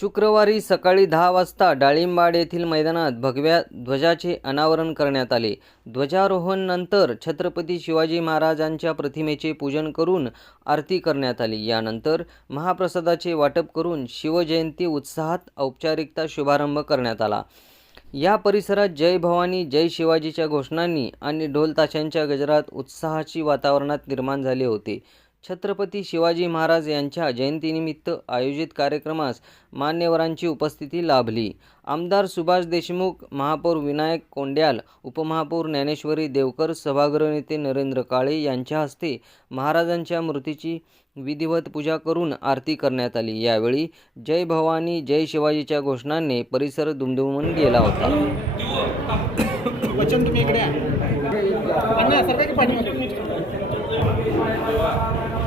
शुक्रवारी सकाळी दहा वाजता डाळिंबाड येथील मैदानात भगव्या ध्वजाचे अनावरण करण्यात आले. ध्वजारोहणनंतर छत्रपती शिवाजी महाराजांच्या प्रतिमेचे पूजन करून आरती करण्यात आली. यानंतर महाप्रसादाचे वाटप करून शिवजयंती उत्साहात औपचारिकता शुभारंभ करण्यात आला. या परिसरात जय भवानी जय शिवाजीच्या घोषणांनी आणि ढोलताशांच्या गजरात उत्साहाची वातावरणात निर्माण झाले होते. छत्रपती शिवाजी महाराज यांच्या जयंतीनिमित्त आयोजित कार्यक्रमास मान्यवरांची उपस्थिती लाभली. आमदार सुभाष देशमुख महापौर विनायक कोंड्याल उपमहापौर ज्ञानेश्वरी देवकर सभागृह नेते नरेंद्र काळे यांच्या हस्ते महाराजांच्या मूर्तीची विधिवत पूजा करून आरती करण्यात आली. यावेळी जय भवानी जय शिवाजीच्या घोषणांनी परिसर दुमदुमून गेला होता.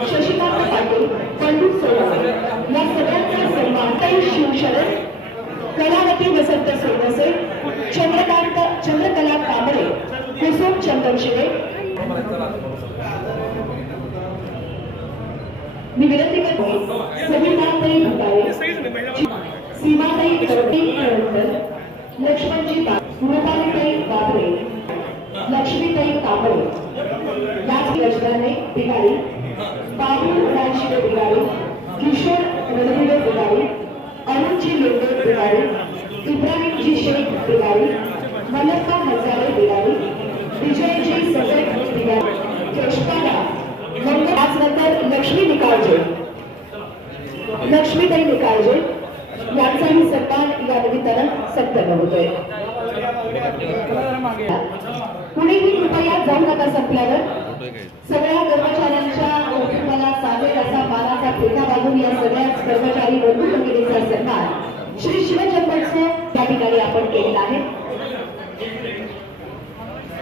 शशिकांत पाटील पंडित सोनवणे या सगळ्यांचा सन्मान काही शिवशरण कलावती वसंत सोनसे चंद्रकांत चंद्रकला कांबळे कुसुम चंदन शिवे मी विनंती करते समीरनाथताई भंडारे सीमाताई करते लक्ष्मणजी बा रुपालीताई बाबरे लक्ष्मीताई कांबळे याच रचनाने बिगारी बाबू राजशिवे बिगारी किशोर रणदिवे बिगारी अरुणजी लेंडे बिगारी इब्राहिमजी शेख बिगारी मल्लक्का हजारे बिगारी विजयजी सजग बिगारी केशपाला मंगल त्याचनंतर लक्ष्मी निकाळजे. लक्ष्मीताई निकाळजे यांचाही सत्ता निमित्तानं सत्करला होतोय कुणीही कृपया जाऊ नका संपल्यावर सगळ्या कर्मचाऱ्यांच्या कुटुंबाला सावेल असा बालाचा फेटा बाजून या सगळ्याच कर्मचारी बंधू भगिनीचा सन्मान श्री शिवचंदनचं त्या ठिकाणी आपण केलेला आहे.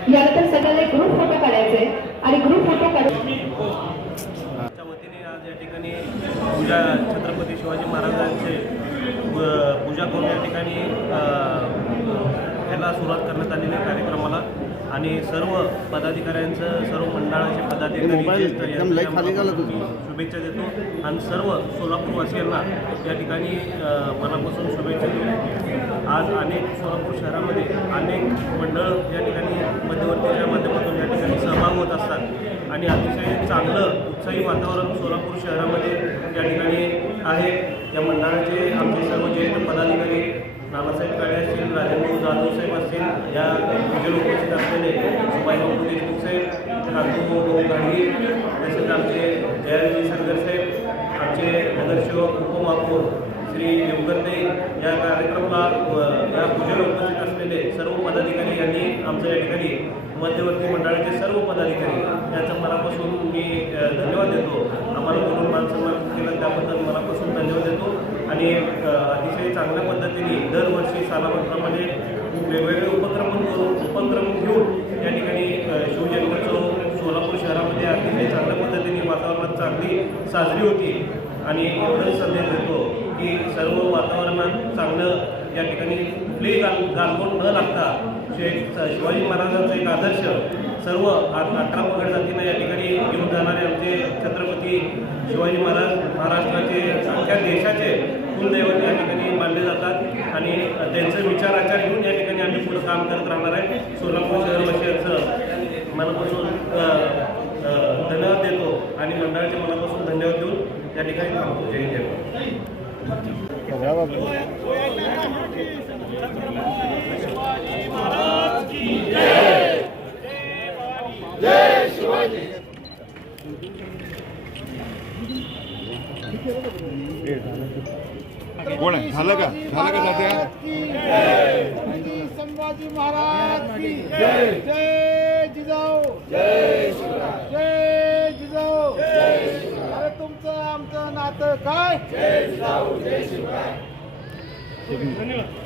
यानंतर सगळ्याला एक ग्रुप फोटो काढायचे आणि ग्रुप फोटो काढून वतीने आज या ठिकाणी पूजा छत्रपती शिवाजी महाराजांचे पूजा करून या ठिकाणी ह्याला सुरुवात करण्यात आलेली आहे कार्यक्रमाला. आणि सर्व पदाधिकाऱ्यांचं सर्व मंडळाचे पदाधिकारी शुभेच्छा देतो. आणि सर्व सोलापूरवासियांना या ठिकाणी मनापासून शुभेच्छा देतो. आज अनेक सोलापूर शहरामध्ये अनेक मंडळ या ठिकाणी मध्यवर्तीच्या माध्यमातून या ठिकाणी सहभाग होत असतात. आणि अतिशय चांगलं उत्साही वातावरण सोलापूर शहरामध्ये या ठिकाणी आहे. या मंडळाचे आमचे पदाधिकारी नानासाहेब काळे असतील राजेंद्र जाधव साहेब असतील या विजय उपस्थित असलेले सुभाषबाबू देशमुख साहेब कांतू गांधी तसेच आमचे जयाजी सरगर साहेब आमचे नगरसेवक उपमहापौर श्री देवकर्ते या कार्यक्रमाला या पूजेला उपस्थित असलेले सर्व पदाधिकारी यांनी आमच्या या ठिकाणी मध्यवर्ती मंडळाचे सर्व पदाधिकारी यांचा मनापासून मी धन्यवाद देतो. आम्हाला बोलून मान सन्मान केला त्याबद्दल मनापासून धन्यवाद देतो. आणि चांगल्या पद्धतीने दरवर्षी सालाबादप्रमाणे वेगवेगळे उपक्रम उपक्रम घेऊन या ठिकाणी अ, शिवजयंतीचं सोलापूर शहरामध्ये अतिशय चांगल्या पद्धतीने वातावरणात चांगली साजरी होती. आणि एवढंच संदेश देतो की सर्व वातावरणात चांगलं या ठिकाणी कुठलेही गाल गालबोट न लागता शे शिवाजी महाराजांचा एक आदर्श सर्व अठरा पगड जातीनं या ठिकाणी घेऊन जाणारे आमचे छत्रपती शिवाजी महाराज महाराष्ट्राचे अख्ख्या देशाचे कुलदैवत या ठिकाणी मानले जातात आणि त्यांचे विचार आचार घेऊन या ठिकाणी आम्ही पुढं काम करत राहणार आहे. सोलापूर शहरवासियांचं मनापासून धन्यवाद देतो आणि मंडळाचे मनापासून धन्यवाद देऊन या ठिकाणी थांबतो जय जय कोण आहे? झालं का? झालं का जाते संभाजी महाराज की जय. जय जिजाऊ जय जय जिजाऊ अरे तुमचं आमचं नातं काय? धन्यवाद.